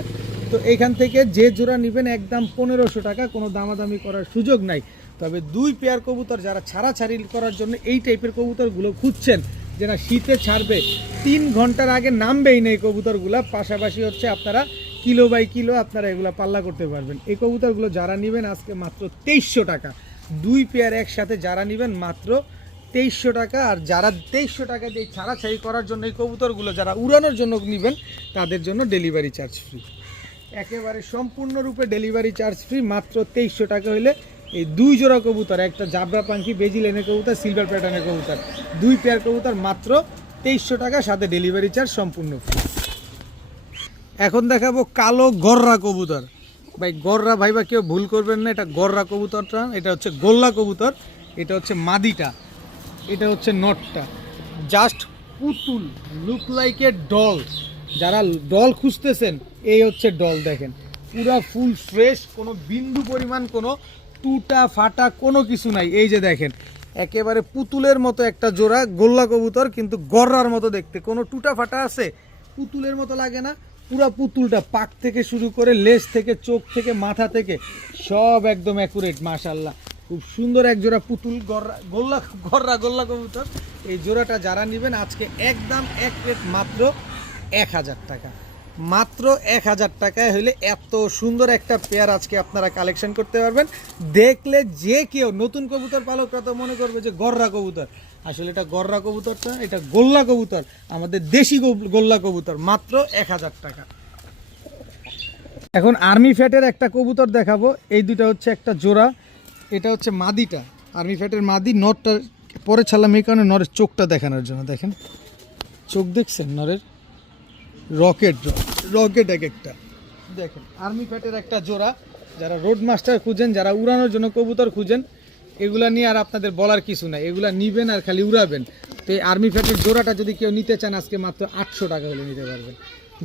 তো এইখান থেকে যে জোড়া নেবেন একদম 1500 টাকা, কোনো দামাদামি করার সুযোগ নাই। তবে 2 পেয়ার কবুতর যারা ছাড়াছাড়ি করার জন্য এই টাইপের কবুতরগুলো খুঁজছেন, যেটা শীতে ছাড়বে, 3 ঘন্টার আগে নামবেই না এই কবুতরগুলো, পাশাপাশি হচ্ছে আপনারা কিলো বাই কিলো আপনারা এগুলো পাল্লা করতে পারবেন। এই কবুতরগুলো যারা নেবেন আজকে মাত্র 2300 টাকা, 2 পেয়ার একসাথে যারা নেবেন মাত্র 2300 টাকা। আর যারা 2300 টাকা দিয়ে ছাড়াছাড়ি করার জন্য এই কবুতরগুলো যারা উড়ানোর জন্য নেবেন, তাদের জন্য ডেলিভারি চার্জ ফ্রি, একেবারে সম্পূর্ণরূপে ডেলিভারি চার্জ ফ্রি। মাত্র 2300 টাকা হলে এই 2 জোড়া কবুতর, একটা জাবরা পাখি, বেজি লাইনের কবুতর, সিলভার প্যাটার্নের কবুতর, 2 পেয়ার কবুতর মাত্র 2300 টাকা, সাথে ডেলিভারি চার্জ সম্পূর্ণ ফ্রি। এখন দেখাবো কালো গররা কবুতর। ভাই গররা ভাইবা কেউ ভুল করবেন না, এটা গররা কবুতরটা, এটা হচ্ছে গোল্লা কবুতর, এটা হচ্ছে মাদিটা, এটা হচ্ছে নটটা, জাস্ট পুতুল, লুক লাইক এ ডল। যারা ডল খুঁজতেছেন, এই হচ্ছে ডল, দেখেন পুরা ফুল ফ্রেশ, কোনো বিন্দু পরিমাণ কোনো টুটা ফাটা কোনো কিছু নাই। এই যে দেখেন একেবারে পুতুলের মতো একটা জোড়া গোল্লা কবুতর, কিন্তু গররার মতো দেখতে, কোনো টুটা ফাটা আছে, পুতুলের মতো লাগে না, পুরা পুতুলটা, পাক থেকে শুরু করে লেজ থেকে, চোখ থেকে, মাথা থেকে সব একদম অ্যাকুরেট মাশাআল্লাহ। খুব সুন্দর এক জোড়া পুতুল গোল্লা কবুতর। এই জোড়াটা যারা নেবেন আজকে একদম এক প্লেট মাত্র 1000 টাকা, মাত্র 1000 টাকায় হইলে এত সুন্দর একটা পেয়ার আজকে আপনারা কালেকশন করতে পারবেন। দেখলে যে কেউ নতুন কবুতর পালকরা তো মনে করবে যে গররা কবুতর, আসলে এটা গররা কবুতরটা, এটা গোল্লা কবুতর, আমাদের দেশি গোল্লা কবুতর, মাত্র 1000 টাকা। এখন আর্মি ফ্যাটের একটা কবুতর দেখাবো, এই দুটো হচ্ছে একটা জোড়া, এটা হচ্ছে মাদিটা, আর্মি ফ্যাটের মাদি। নরটা পরে ছাড়লাম এই কারণে নরের চোখটা দেখানোর জন্য। দেখেন চোখ দেখছেন নরের, রকেট রকেট এক একটা। দেখেন আর্মি ফ্যাটের একটা জোড়া। যারা রোড মাস্টার খুঁজেন, যারা উড়ানোর জন্য কবুতর খুঁজেন, এগুলা নিয়ে আর আপনাদের বলার কিছু নাই, এগুলা নিবেন আর খালি উড়াবেন। তো এই আর্মি ফ্যাটের জোড়াটা যদি কেউ নিতে চান আজকে মাত্র 800 টাকা হলে নিতে পারবেন।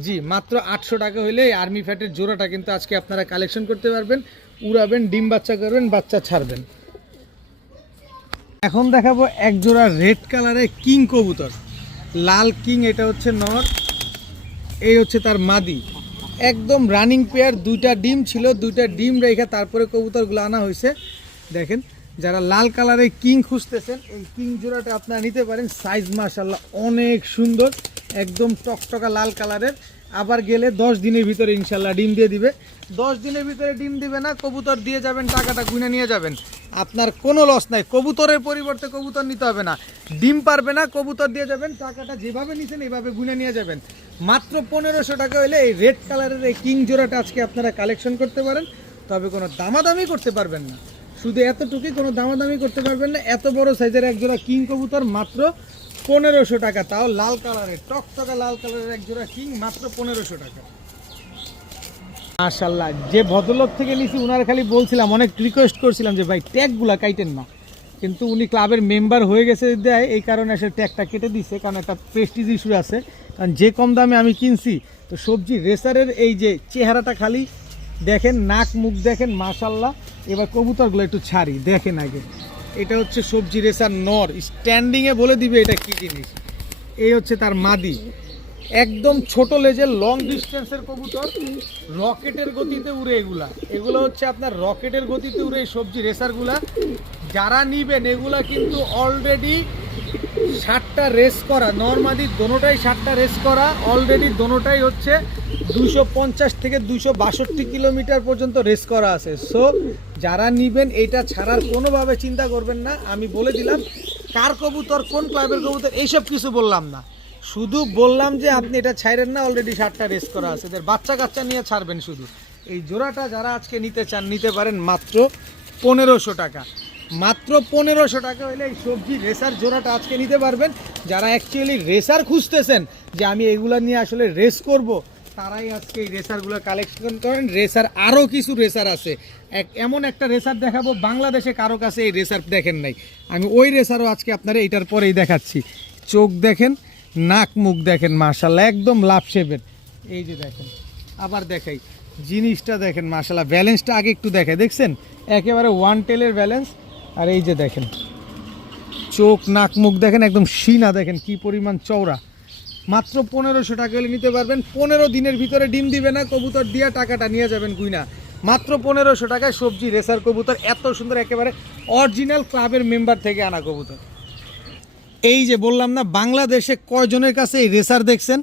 জি মাত্র 800 টাকা হলে এই আর্মি ফ্যাটের জোড়াটা কিন্তু আজকে আপনারা কালেকশন করতে পারবেন, উড়াবেন, ডিম বাচ্চা করবেন, বাচ্চা ছাড়বেন। এখন দেখাবো এক জোড়া রেড কালারের কিং কবুতর, লাল কিং। এটা হচ্ছে নর, এই হচ্ছে তার মাদি। একদম রানিং পেয়ার, 2টা ডিম ছিল, 2টা ডিম রেখে তারপরে কবুতরগুলো আনা হয়েছে। দেখেন যারা লাল কালারের কিং খুঁজতেছেন এই কিং জোড়াটা আপনারা নিতে পারেন। সাইজ মাশাআল্লাহ অনেক সুন্দর, একদম টকটকা লাল কালারের। আবার গেলে 10 দিনের ভিতরে ইনশাল্লাহ ডিম দিয়ে দিবে। 10 দিনের ভিতরে ডিম দিবে না, কবুতর দিয়ে যাবেন, টাকাটা গুনে নিয়ে যাবেন, আপনার কোনো লস নাই। কবুতরের পরিবর্তে কবুতর নিতে হবে না, ডিম পারবে না, কবুতর দিয়ে যাবেন, টাকাটা যেভাবে নিছেন এইভাবে গুনে নিয়ে যাবেন। মাত্র 1500 টাকা হলে এই রেড কালারের এই কিং জোড়াটা আজকে আপনারা কালেকশন করতে পারেন। তবে কোনো দামাদামি করতে পারবেন না, শুধু এতটুকুই, কোনো দামাদামি করতে পারবেন না। এত বড় সাইজের এক জোড়া কিং কবুতর মাত্র 1500 টাকা, তাও লাল কালারের, টকটকা লাল কালারের এক জোড়া কিং মাত্র 1500 টাকা। মাশাআল্লাহ, যে ভদ্রলোক থেকে নিছি উনার খালি বলছিলাম, অনেক রিকোয়েস্ট করছিলাম যে ভাই ট্যাগগুলা কাটেন না, কিন্তু উনি ক্লাবের মেম্বার হয়ে গেছে দেয়, এই কারণে সে ট্যাগটা কেটে দিছে, কারণ একটা প্রেস্টিজ ইস্যু আছে। কারণ যে কম দামে আমি কিনছি, তো সবজি রেসারের এই যে চেহারাটা খালি দেখেন, নাক মুখ দেখেন মাশাআল্লাহ। এবার কবুতরগুলো একটু ছাড়ি, দেখেন আগে। এটা হচ্ছে সবজি রেসার নর, স্ট্যান্ডিংয়ে বলে দিবে এটা কি জিনিস। এই হচ্ছে তার মাদি, একদম ছোট লেজের লং ডিস্টেন্সের কবুতর, রকেটের গতিতে উড়ে। এগুলো হচ্ছে আপনার রকেটের গতিতে উড়ে এই সবজি রেসারগুলা। যারা নিবেন এগুলা কিন্তু অলরেডি 60টা রেস করা, নরমাদি দোনোটাই 60টা রেস করা অলরেডি, দোনোটাই হচ্ছে 250 থেকে 262 কিলোমিটার পর্যন্ত রেস করা আছে। সো যারা নিবেন এটা ছাড়ার কোনোভাবে চিন্তা করবেন না। আমি বলে দিলাম কার কবুতর, কোন ক্লাবের কবুতর, এইসব কিছু বললাম না, শুধু বললাম যে আপনি এটা ছাড়েন না, অলরেডি 60টা রেস করা আছে, এদের বাচ্চা কাচ্চা নিয়ে ছাড়বেন শুধু। এই জোড়াটা যারা আজকে নিতে চান নিতে পারেন মাত্র 1500 টাকা। মাত্র 1500 টাকা হলে এই সবজি রেসার জোড়াটা আজকে নিতে পারবেন। যারা অ্যাকচুয়ালি রেসার খুঁজতেছেন যে আমি এগুলা নিয়ে আসলে রেস করব, তারাই আজকে এই রেসারগুলো কালেকশন করেন। রেসার আরও কিছু রেসার আছে, এমন একটা রেসার দেখাবো বাংলাদেশে কারো কাছে এই রেসার দেখেন নাই। আমি ওই রেসারও আজকে আপনারা এটার পরেই দেখাচ্ছি। চোখ দেখেন, নাক মুখ দেখেন মাশাআল্লাহ, একদম লাভ শেপের। এই যে দেখেন, আবার দেখাই জিনিসটা দেখেন মাশাআল্লাহ, ব্যালেন্সটা আগে একটু দেখাই, দেখছেন একেবারে ওয়ান টেলের ব্যালেন্স। আর এই যে দেখেন চোখ, নাক মুখ দেখেন, একদম সিনা দেখেন কি পরিমাণ চওড়া। মাত্র 1500 টাকা হলে নিতে পারবেন। 15 দিনের ভিতরে ডিম দিবে না, কবুতর দিয়ে টাকাটা নিয়ে যাবেন গুইনা। মাত্র 1500 টাকায় সবজি রেসার কবুতর, এত সুন্দর, একেবারে অরিজিনাল ক্লাবের মেম্বার থেকে আনা কবুতর। এই যে বললাম না, বাংলাদেশে কয়জনের কাছে এই রেসার দেখছেন?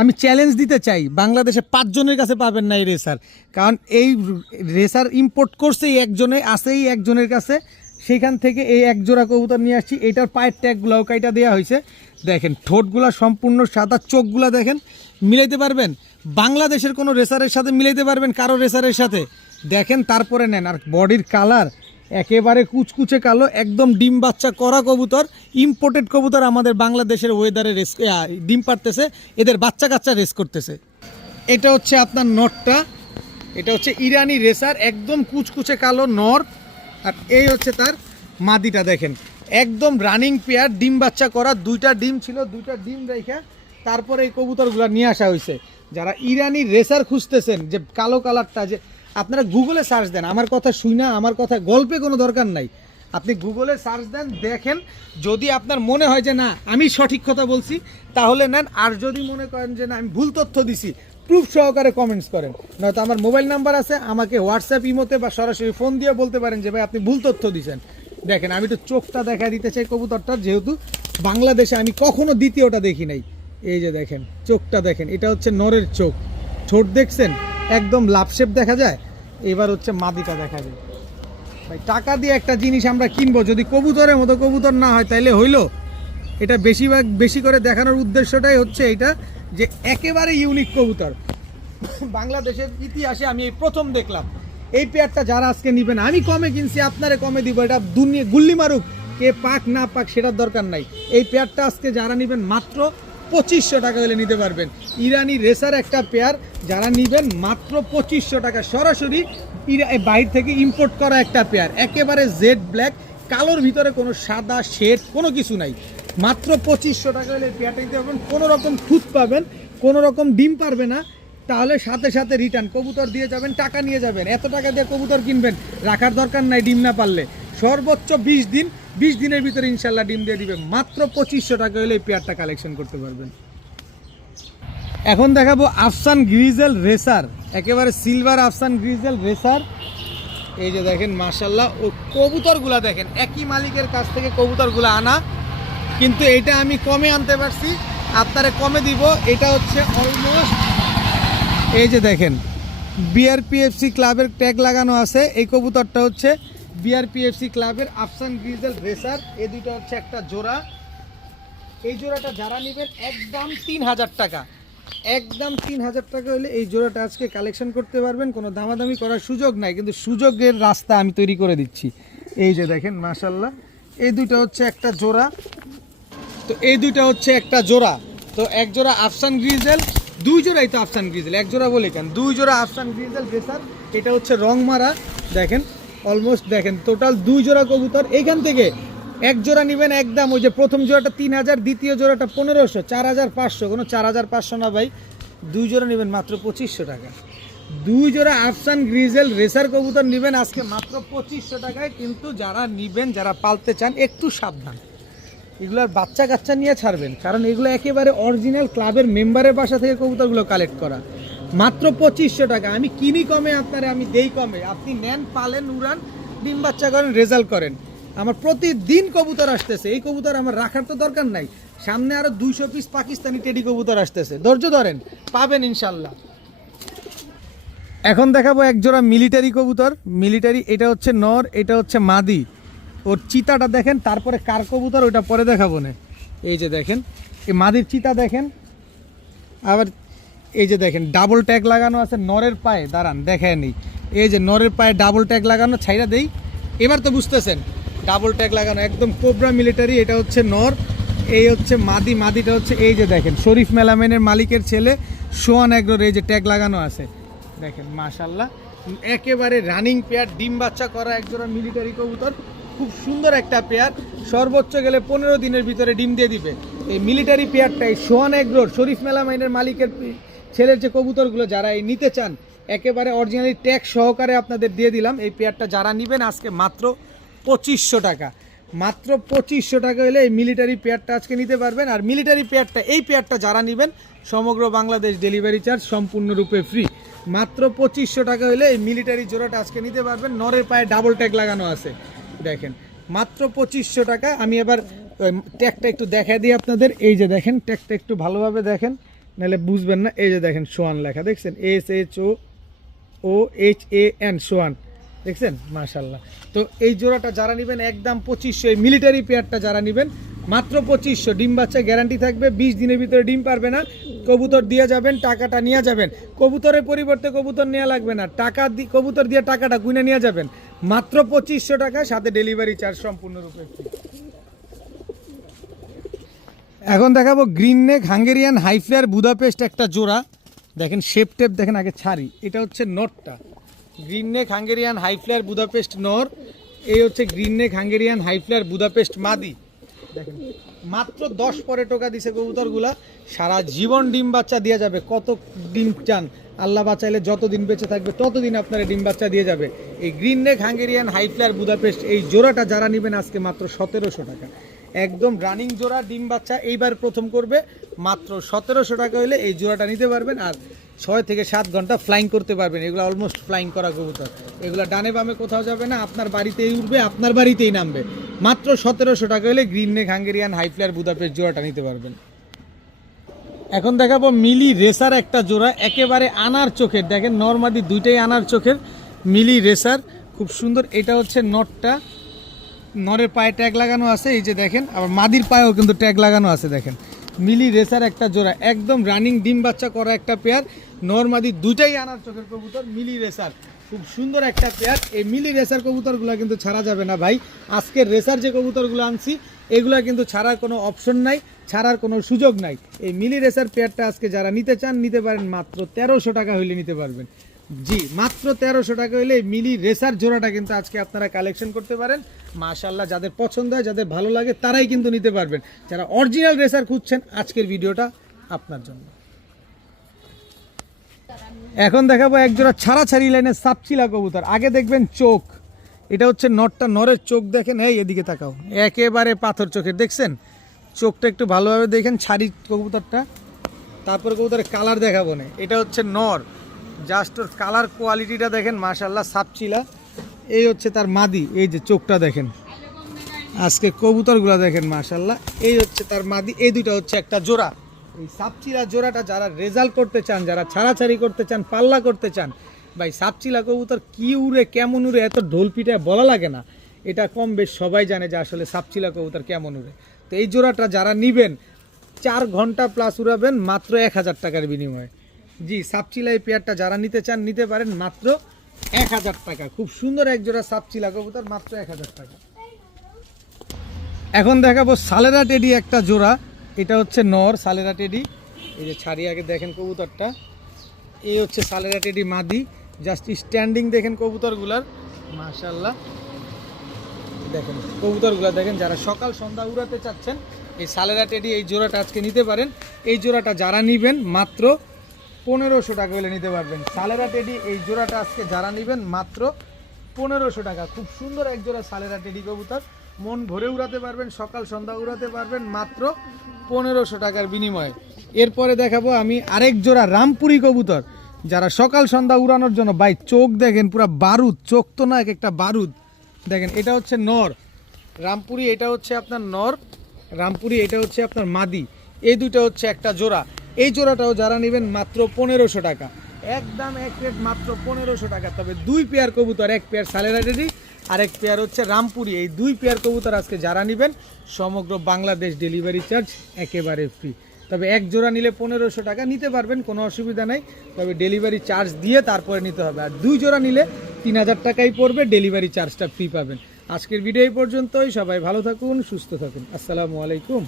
আমি চ্যালেঞ্জ দিতে চাই, বাংলাদেশে 5 জনের কাছে পাবেন না এই রেসার। কারণ এই রেসার ইম্পোর্ট করছে একজনে, আসেই একজনের কাছে, সেখান থেকে এই এক জোড়া কবুতর নিয়ে আসছি। এটার পায়ের ট্যাগগুলোও কাইটা দেওয়া হয়েছে। দেখেন ঠোঁটগুলা সম্পূর্ণ সাদা, চোখগুলা দেখেন, মিলাইতে পারবেন বাংলাদেশের কোনো রেসারের সাথে, মিলাইতে পারবেন কারো রেসারের সাথে, দেখেন তারপরে নেন। আর বডির কালার একেবারে কুচকুচে কালো, একদম ডিম বাচ্চা করা কবুতর, ইম্পোর্টেড কবুতর, আমাদের বাংলাদেশের ওয়েদারে রেস ডিম পারতেছে, এদের বাচ্চা কাচ্চা রেস করতেছে। এটা হচ্ছে আপনার নরটা, এটা হচ্ছে ইরানি রেসার, একদম কুচকুচে কালো নর। আর এই হচ্ছে তার মাদিটা, দেখেন একদম রানিং পেয়ার, ডিম বাচ্চা করা, 2টা ডিম ছিল, 2টা ডিম রেখে তারপরে এই কবুতরগুলো নিয়ে আসা হয়েছে। যারা ইরানি রেসার খুঁজতেছেন, যে কালো কালারটা, যে আপনারা গুগলে সার্চ দেন, আমার কথা শুই না, আমার কথা গল্পে কোনো দরকার নাই, আপনি গুগলে সার্চ দেন, দেখেন, যদি আপনার মনে হয় যে না আমি সঠিক কথা বলছি তাহলে নেন। আর যদি মনে করেন যে না আমি ভুল তথ্য দিছি, প্রুফ সহকারে কমেন্টস করেন, নয়তো আমার মোবাইল নাম্বার আছে, আমাকে হোয়াটসঅ্যাপ, ইমোতে বা সরাসরি ফোন দিয়ে বলতে পারেন যে ভাই আপনি ভুল তথ্য দিয়েছেন। দেখেন আমি তো চোখটা দেখা দিতে চাই কবুতরটা, যেহেতু বাংলাদেশে আমি কখনো দ্বিতীয়টা দেখি নাই। এই যে দেখেন চোখটা দেখেন, এটা হচ্ছে নরের চোখ, ঠোঁট দেখছেন একদম লাভ শেপ দেখা যায়। এবার হচ্ছে মাদিটা দেখা যায়। ভাই টাকা দিয়ে একটা জিনিস আমরা কিনবো, যদি কবুতরের মতো কবুতর না হয় তাইলে হইলো? এটা বেশি করে দেখানোর উদ্দেশ্যটাই হচ্ছে এইটা, যে একেবারে ইউনিক কবুতর। বাংলাদেশের ইতিহাসে আমি এই প্রথম দেখলাম এই পেয়ারটা যারা আজকে নেবেন, আমি কমে কিনছি আপনারে কমে দিব, এটা দুনিয়া গুল্লি মারুক কে পাক না পাক সেটার দরকার নাই। এই পেয়ারটা আজকে যারা নেবেন মাত্র 2500 টাকা হলে নিতে পারবেন। ইরানি রেসার একটা পেয়ার যারা নেবেন মাত্র 2500 টাকা, সরাসরি বাইরে থেকে ইম্পোর্ট করা একটা পেয়ার, একেবারে জেড ব্ল্যাক, কালোর ভিতরে কোনো সাদা শেড কোনো কিছু নাই। মাত্র 2500 টাকা হলে পেয়ারটা নিতে পারবেন। কোনো রকম খুঁত পাবেন, কোনো রকম ডিম পারবে না, তাহলে সাথে সাথে রিটার্ন কবুতর দিয়ে যাবেন, টাকা নিয়ে যাবেন। এত টাকা দিয়ে কবুতর কিনবেন, রাখার দরকার নাই ডিম না পারলে। সর্বোচ্চ 20 দিন, 20 দিনের ভিতরে ইনশাল্লাহ ডিম দিয়ে দিবে। মাত্র 2500 টাকা হলে এই পেয়ারটা কালেকশন করতে পারবেন। এখন দেখাবো আফসান গ্রিজেল রেসার, একেবারে সিলভার আফসান গ্রিজেল রেসার। এই যে দেখেন মাশাল্লাহ, ও কবুতরগুলা দেখেন, একই মালিকের কাছ থেকে কবুতরগুলো আনা, কিন্তু এটা আমি কমে আনতে পারছি, আপনারে কমে দিব। এটা হচ্ছে অলমোস্ট, এই যে দেখেন বিআরপিএফসি ক্লাবের ট্যাগ লাগানো আছে। এই কবুতরটা হচ্ছে বিআরপিএফসি ক্লাবের আফসান গ্রিজেল রেসার। এই দুটো হচ্ছে একটা জোড়া। এই জোড়াটা যারা নেবেন একদম 3000 টাকা, একদম 3000 টাকা হলে এই জোড়াটা আজকে কালেকশন করতে পারবেন। কোনো দামাদামি করার সুযোগ নাই, কিন্তু সুযোগের রাস্তা আমি তৈরি করে দিচ্ছি। এই যে দেখেন মাশাল্লাহ, এই দুটো হচ্ছে একটা জোড়া। তো এই দুইটা হচ্ছে একটা জোড়া। তো এক জোড়া আফসান গ্রিজেল, দুই জোড়াই তো আফসান গ্রিজেল, এক জোড়া বলে কেন, দুই জোড়া আফসান গ্রিজেল রেসার। এটা হচ্ছে রং মারা, দেখেন অলমোস্ট দেখেন টোটাল 2 জোড়া কবুতর। এইখান থেকে এক জোড়া নেবেন একদম, ওই যে প্রথম জোড়াটা 3000, দ্বিতীয় জোড়াটা 1500, 4500, কোনো 4500 না ভাই, 2 জোড়া নেবেন মাত্র 2500 টাকা। 2 জোড়া আফসান গ্রিজেল রেসার কবুতর নেবেন আজকে মাত্র 2500 টাকায়। কিন্তু যারা নেবেন, যারা পালতে চান, একটু সাবধান, এগুলোর বাচ্চা কাচ্চা নিয়ে ছাড়বেন, কারণ এগুলো একেবারে অরিজিনাল ক্লাবের মেম্বারের বাসা থেকে কবুতরগুলো কালেক্ট করা। মাত্র 2500 টাকা, আমি কিনি কমে, আপনারা আমি দেই কমে। আপনি নেন, পালেন, উড়ান, ডিম বাচ্চা করেন, রেজাল্ট করেন। আমার প্রতিদিন কবুতর আসতেছে, এই কবুতর আমার রাখার তো দরকার নাই। সামনে আরো 200 পিস পাকিস্তানি টেডি কবুতর আসতেছে, ধৈর্য ধরেন, পাবেন ইনশাল্লাহ। এখন দেখাবো এক জোড়া মিলিটারি কবুতর। মিলিটারি, এটা হচ্ছে নর, এটা হচ্ছে মাদি। ওর চিতাটা দেখেন, তারপরে কার কবুতর ওটা পরে দেখাবো না। এই যে দেখেন এই মাদির চিতা দেখেন, আবার এই যে দেখেন ডাবল ট্যাগ লাগানো আছে নরের পায়ে, দাঁড়ান দেখায় নেই। এই যে নরের পায়ে ডাবল ট্যাগ লাগানো, ছাইরা দেই, এবার তো বুঝতেছেন, ডাবল ট্যাগ লাগানো, একদম কোবরা মিলিটারি। এটা হচ্ছে নর, এই হচ্ছে মাদি। মাদিটা হচ্ছে এই যে দেখেন শরীফ মেলামেনের মালিকের ছেলে সোয়ান এগ্রোর, এই যে ট্যাগ লাগানো আছে দেখেন মাশাল্লাহ, একেবারে রানিং পেয়ার, ডিম বাচ্চা করা একজোড়া মিলিটারি কবুতর, খুব সুন্দর একটা পেয়ার। সর্বোচ্চ গেলে 15 দিনের ভিতরে ডিম দিয়ে দিবে। এই মিলিটারি পেয়ারটাই সোয়ান এগ্রোর শরীফ মেলামাইনের মালিকের ছেলের যে কবুতরগুলো যারা এই নিতে চান, একেবারে অরিজিনালি ট্যাগ সহকারে আপনাদের দিয়ে দিলাম। এই পেয়ারটা যারা নেবেন আজকে মাত্র 2500 টাকা, মাত্র 2500 টাকা হলে এই মিলিটারি পেয়ারটা আজকে নিতে পারবেন। আর মিলিটারি পেয়ারটা, এই পেয়ারটা যারা নেবেন সমগ্র বাংলাদেশ ডেলিভারি চার্জ সম্পূর্ণরূপে ফ্রি। মাত্র 2500 টাকা হলে এই মিলিটারি জোড়াটা আজকে নিতে পারবেন। নরের পায়ে ডাবল ট্যাগ লাগানো আছে দেখেন, মাত্র 2500 টাকা। আমি এবার ট্যাগটা একটু দেখাই দিই আপনাদের। এই যে দেখেন ট্যাগটা একটু ভালোভাবে দেখেন, নাহলে বুঝবেন না। এই যে দেখেন সোয়ান লেখা দেখছেন, SHOOHAN সোয়ান, দেখছেন মাশাল্লাহ। তো এই জোড়াটা যারা নেবেন একদম 2500, এই মিলিটারি পেয়ারটা যারা নেবেন মাত্র 2500। ডিম বাচ্চা গ্যারান্টি থাকবে, 20 দিনের ভিতরে ডিম পারবে না, কবুতর দিয়ে যাবেন, টাকাটা নিয়ে যাবেন। কবুতরের পরিবর্তে কবুতর নেওয়া লাগবে না, টাকা কবুতর দিয়ে টাকাটা গুনে নিয়ে যাবেন। মাত্র 2500 টাকা, সাথে ডেলিভারি চার্জ সম্পূর্ণরূপে ফ্রি। এখন দেখাবো গ্রিন নেক হাঙ্গেরিয়ান হাইফ্লেয়ার বুদাপেস্ট একটা জোড়া, দেখেন শেপ টেপ দেখেন, আগে ছাড়ি। এটা হচ্ছে নটটা, গ্রিন নেক হাঙ্গেরিয়ান হাইফ্লেয়ার বুদাপেস্ট নর। এই হচ্ছে গ্রিন নেক হাঙ্গেরিয়ান হাইফ্লেয়ার বুদাপেস্ট মাদি। দেখেন মাত্র 10 পরে টোকা দিছে কবুতরগুলা, সারা জীবন ডিম বাচ্চা দিয়ে যাবে। কত ডিম চান, আল্লাহ বাঁচাইলে যতদিন বেঁচে থাকবে ততদিন আপনারা ডিম বাচ্চা দিয়ে যাবে। এই গ্রিন নেক হাঙ্গেরিয়ান হাইফ্লেয়ার বুদাপেস্ট এই জোড়াটা যারা নেবেন আজকে মাত্র 1700 টাকা, একদম রানিং জোড়া, ডিম বাচ্চা এইবার প্রথম করবে। মাত্র 1700 টাকা হলে এই জোড়াটা নিতে পারবেন। আর 6 থেকে 7 ঘন্টা ফ্লাইং করতে পারবেন। এগুলো অলমোস্ট ফ্লাইং করা কবুতর, এগুলো ডানে বামে কোথাও যাবে না, আপনার বাড়িতেই উঠবে, আপনার বাড়িতেই নামবে। মাত্র 1700 টাকা হলে গ্রিন নেক হাঙ্গেরিয়ান হাইফ্লেয়ার বুদাপেস্ট জোড়াটা নিতে পারবেন। এখন দেখাবো মিলি রেসার একটা জোড়া, একেবারে আনার চোখের, দেখেন নরমাদি দুইটাই আনার চোখের মিলি রেসার, খুব সুন্দর। এটা হচ্ছে নটটা, নরের পায়ে ট্যাগ লাগানো আছে, এই যে দেখেন, আবার মাদির পায়েও কিন্তু ট্যাগ লাগানো আছে দেখেন। মিলি রেসার একটা জোড়া, একদম রানিং ডিম বাচ্চা করা একটা পেয়ার, নর মাদি দুইটাই আনার চোখের কবুতর, মিলি রেসার। খুব সুন্দর একটা পেয়ার। এই মিলি রেসার কবুতরগুলো কিন্তু ছাড়া যাবে না ভাই। আজকের রেসার যে কবুতরগুলো আনছি এগুলা কিন্তু ছাড়ার কোনো অপশন নাই, ছাড়ার কোনো সুযোগ নাই। এই মিলি রেসার পেয়ারটা আজকে যারা নিতে চান নিতে পারেন, মাত্র 1300 টাকা হইলে নিতে পারবেন। জি, মাত্র 1300 টাকা হইলে এই মিলি রেসার জোড়াটা কিন্তু আজকে আপনারা কালেকশন করতে পারেন। মাশাআল্লাহ, যাদের পছন্দ হয়, যাদের ভালো লাগে তারাই কিন্তু নিতে পারবেন। যারা অরিজিনাল রেসার খুঁজছেন আজকের ভিডিওটা আপনার জন্য। এখন দেখাবো এক জোড়া ছাড়াছাড়ি লাইনের সাপচিলা কবুতর। আগে দেখবেন চোখ, এটা হচ্ছে নরটা, নরের চোখ দেখেন, এই এদিকে তাকাও, একেবারে পাথর চোখের, দেখছেন চোখটা একটু ভালোভাবে দেখেন ছাড়ি কবুতরটা। তারপর কবুতরের কালার দেখাবো না, এটা হচ্ছে নর, জাস্ট ওর কালার কোয়ালিটিটা দেখেন মাশাআল্লাহ সাপচিলা। এই হচ্ছে তার মাদি, এই যে চোখটা দেখেন, আজকে কবুতরগুলো দেখেন মাশাআল্লাহ। এই হচ্ছে তার মাদি, এই দুইটা হচ্ছে একটা জোড়া। এই সাপচিলা জোড়াটা যারা রেজাল্ট করতে চান, যারা ছাড়াছাড়ি করতে চান, পাল্লা করতে চান, ভাই সাপচিলা কবুতর কি উড়ে কেমন উড়ে এত ঢোল পিটায় বলা লাগে না, এটা কম বেশ সবাই জানে যে আসলে সাপচিলা কবুতর কেমন উড়ে। তো এই জোড়াটা যারা নিবেন 4 ঘন্টা প্লাস উড়াবেন মাত্র 1000 টাকার বিনিময়ে। জি, সাপচিলা এই পেয়ারটা যারা নিতে চান নিতে পারেন মাত্র 1000 টাকা। খুব সুন্দর এক জোড়া সাপচিলা কবুতর, মাত্র 1000 টাকা। এখন দেখাবো সালেরা টেডি একটা জোড়া, এটা হচ্ছে নর সালেরা টেডি। এই যে ছাড়ি আগে দেখেন কবুতরটা, এই হচ্ছে সালেরা টেডি মাদি। জাস্ট স্ট্যান্ডিং দেখেন কবুতরগুলার মাশাআল্লাহ, দেখেন কবুতরগুলা দেখেন। যারা সকাল সন্ধ্যা উড়াতে চাচ্ছেন এই সালেরা টেডি এই জোড়াটা আজকে নিতে পারেন। এই জোড়াটা যারা নিবেন মাত্র 1500 টাকা হলে নিতে পারবেন। সালেরা টেডি এই জোড়াটা আজকে যারা নিবেন মাত্র 1500 টাকা। খুব সুন্দর এক জোড়া সালেরা টেডি কবুতর, মন ভরে উড়াতে পারবেন, সকাল সন্ধ্যা উড়াতে পারবেন মাত্র 1500 টাকার বিনিময়ে। এরপরে দেখাবো আমি আরেক জোড়া রামপুরি কবুতর, যারা সকাল সন্ধ্যা উড়ানোর জন্য। ভাই চোখ দেখেন পুরা বারুদ, চোখ তো না এক একটা বারুদ দেখেন। এটা হচ্ছে নর রামপুরি, এটা হচ্ছে আপনার নর রামপুরি, এটা হচ্ছে আপনার মাদি। এই দুইটা হচ্ছে একটা জোড়া। এই জোড়াটাও যারা নেবেন মাত্র 1500 টাকা, একদম এক রেট মাত্র 1500 টাকা। তবে 2 পেয়ার কবুতর, এক পেয়ার সালেরা টেডি আর এক পেয়ার হচ্ছে রামপুরি। এই 2 পেয়ার কবুতর আজকে যারা নেবেন সমগ্র বাংলাদেশ ডেলিভারি চার্জ একেবারে ফ্রি। তবে এক জোড়া নিলে 1500 টাকা নিতে পারবেন, কোনো অসুবিধা নাই। তবে ডেলিভারি চার্জ দিয়ে তারপরে নিতে হবে। আর 2 জোড়া নিলে 3000 টাকাই পড়বে, ডেলিভারি চার্জটা ফ্রি পাবেন। আজকের ভিডিও এই পর্যন্তই। সবাই ভালো থাকুন, সুস্থ থাকুন। আসসালামু আলাইকুম।